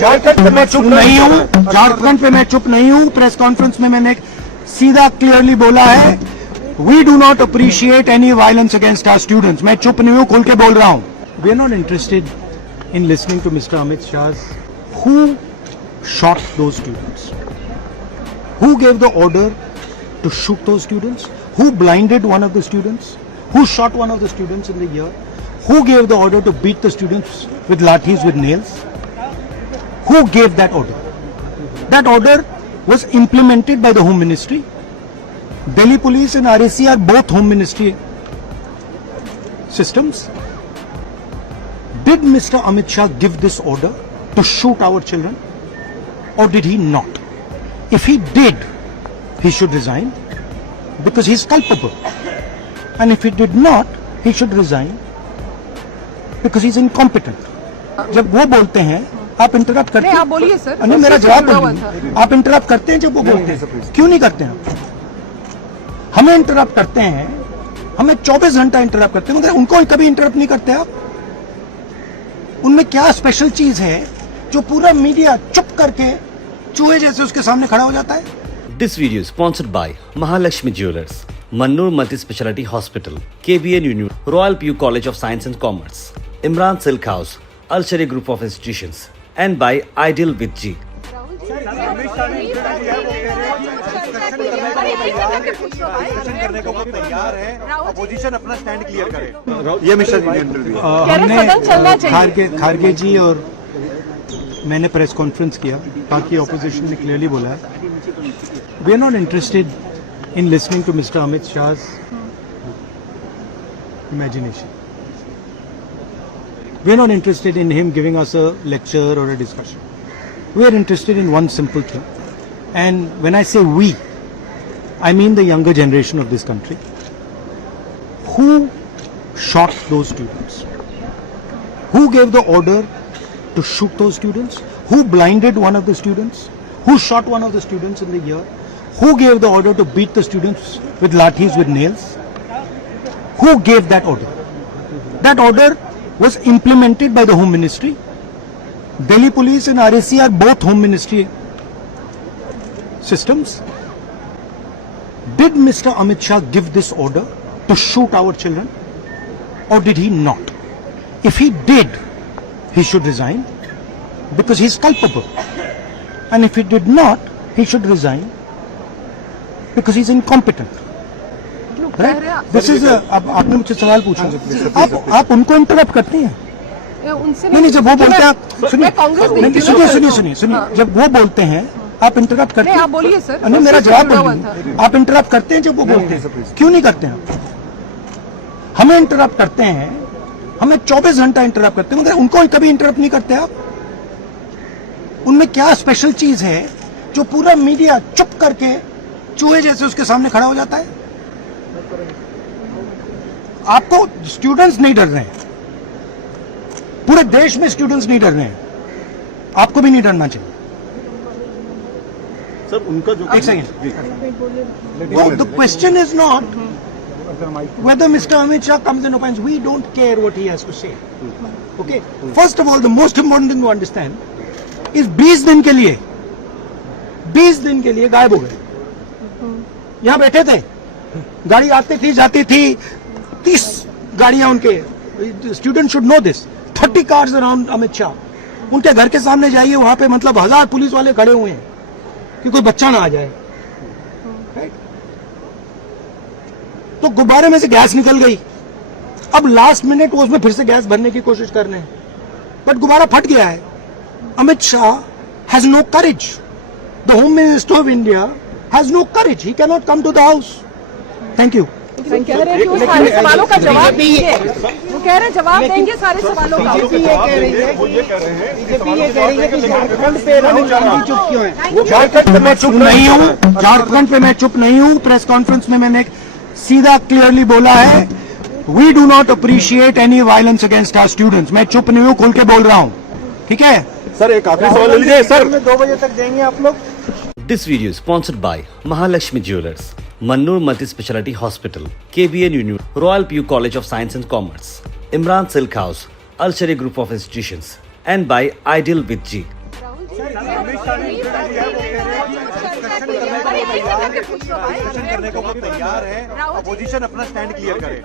झारखंड पे मैं चुप नहीं हूँ, झारखंड पे मैं चुप नहीं हूँ। प्रेस कॉन्फ्रेंस में मैंने सीधा क्लियरली बोला है, we do not appreciate any violence against our students. मैं चुप नहीं हूँ, खुल के बोल रहा हूँ। We are not interested in listening to mister Amit Shah who shot those students, who gave the order to shoot those students, who blinded one of the students, who shot one of the students in the ear, who gave the order to beat the students with lathis, with nails, who gave that order? That order was implemented by the Home Ministry. Delhi Police and RAC are both Home Ministry systems. Did Mr. Amit Shah give this order to shoot our children? Or did he not? If he did, he should resign because he is culpable. And if he did not, he should resign because he is incompetent. जब वो बोलते हैं, आप interrupt करते हैं। नहीं, आप बोलिए सर। नहीं, मेरा जवाब बोलिए। आप इंटरप्ट करते हैं जब वो बोलते हैं, क्यों नहीं करते हैं? हमें इंटरप्ट करते हैं, हमें 24 घंटा इंटरप्ट करते हैं, मगर उनको कभी इंटरप्ट नहीं करते आप। उनमें क्या स्पेशल चीज है जो पूरा मीडिया चुप करके चूहे जैसे उसके सामने खड़ा हो जाता है? This video is sponsored by Mahalakshmi Jewelers, Mannur Multi-Speciality Hospital, KBN Union, Royal PU College of Science and Commerce, Imran Silk House, Al Sharia Group of Institutions, and by Ideal with G. करने को तैयार है, opposition अपना stand clear करे। ये mister जी interview हमने खारगे जी और मैंने प्रेस कॉन्फ्रेंस किया, बाकी ऑपोजिशन ने क्लियरली बोला है, we are not interested in listening to mister Amit Shah imagination. We are not interested in him giving us a lecture or a discussion. We are interested in one simple thing, and when I say we, I mean the younger generation of this country. Who shot those students? Who gave the order to shoot those students? Who blinded one of the students? Who shot one of the students in the ear? Who gave the order to beat the students with lathis, with nails? Who gave that order? That order was implemented by the Home Ministry. Delhi Police and RAC are both Home Ministry systems. Did Mr. Amit Shah give this order to shoot our children? Or did he not? If he did, he should resign because he is culpable. And if he did not, he should resign because he is incompetent. Right? This is अब आपने मुझसे सवाल पूछा, आप उनको interrupt करती हैं। उनसे नहीं, जब वो बोलते हैं आप सुनिए, जब वो बोलते हैं आप इंटरप्ट करते हैं। आप बोलिए सर। नहीं, मेरा जवाब बोलिए। आप इंटरप्ट करते हैं जब वो बोलते हैं, क्यों नहीं करते हैं? हमें इंटरप्ट करते हैं, हमें 24 घंटा इंटरप्ट करते हैं, मगर उनको कभी इंटरप्ट नहीं करते आप। उनमें क्या स्पेशल चीज है जो पूरा मीडिया चुप करके चूहे जैसे उसके सामने खड़ा हो जाता है? आपको स्टूडेंट्स नहीं डर रहे हैं, पूरे देश में स्टूडेंट्स नहीं डर रहे हैं, आपको भी नहीं डरना चाहिए। सर उनका जो एक second, the question is not whether Mr. Amit Shah comes and opines. We don't care what he has to say. Okay. First of all, the most important thing to understand is 20 दिन के लिए गायब हो गए। यहाँ बैठे थे, गाड़ी आती थी जाती थी, 30 गाड़ियां उनके। Student should know this. 30 cars around Amit Shah. उनके घर के सामने जाइए, वहां पे मतलब 1000 पुलिस वाले खड़े हुए हैं कि कोई बच्चा ना आ जाए। राइट? तो गुब्बारे में से गैस निकल गई, अब लास्ट मिनट वो उसमें फिर से गैस भरने की कोशिश कर रहे हैं, बट गुब्बारा फट गया है। Amit Shah has no courage, the home minister of India has no courage, he can not come to the house. Thank you. कह रहे हैं कि वो सारे सवालों का जवाब देंगे, वो कह रहे हैं जवाब देंगे सारे सवालों का। बीजेपी ये कह रही है कि झारखंड पे राहुल गांधी चुप क्यों है? झारखंड पे मैं चुप नहीं हूँ, झारखंड पे मैं चुप नहीं हूँ। प्रेस कॉन्फ्रेंस में मैंने सीधा क्लियरली बोला है, we do not appreciate any violence against our students. मैं चुप नहीं हूँ, खुल के बोल रहा हूँ। ठीक है सर, एक आखिरी सवाल ले लीजिए सर। 2 बजे तक देंगे आप लोग। This video is sponsored by Mahalakshmi Jewelers, Mannur Multi-Speciality Hospital, KBN Union, Royal PU College of Science and Commerce, Imran Silk House, Al Sharia Group of Institutions, and by Ideal with G. करने को वो तैयार है, opposition अपना stand clear करे।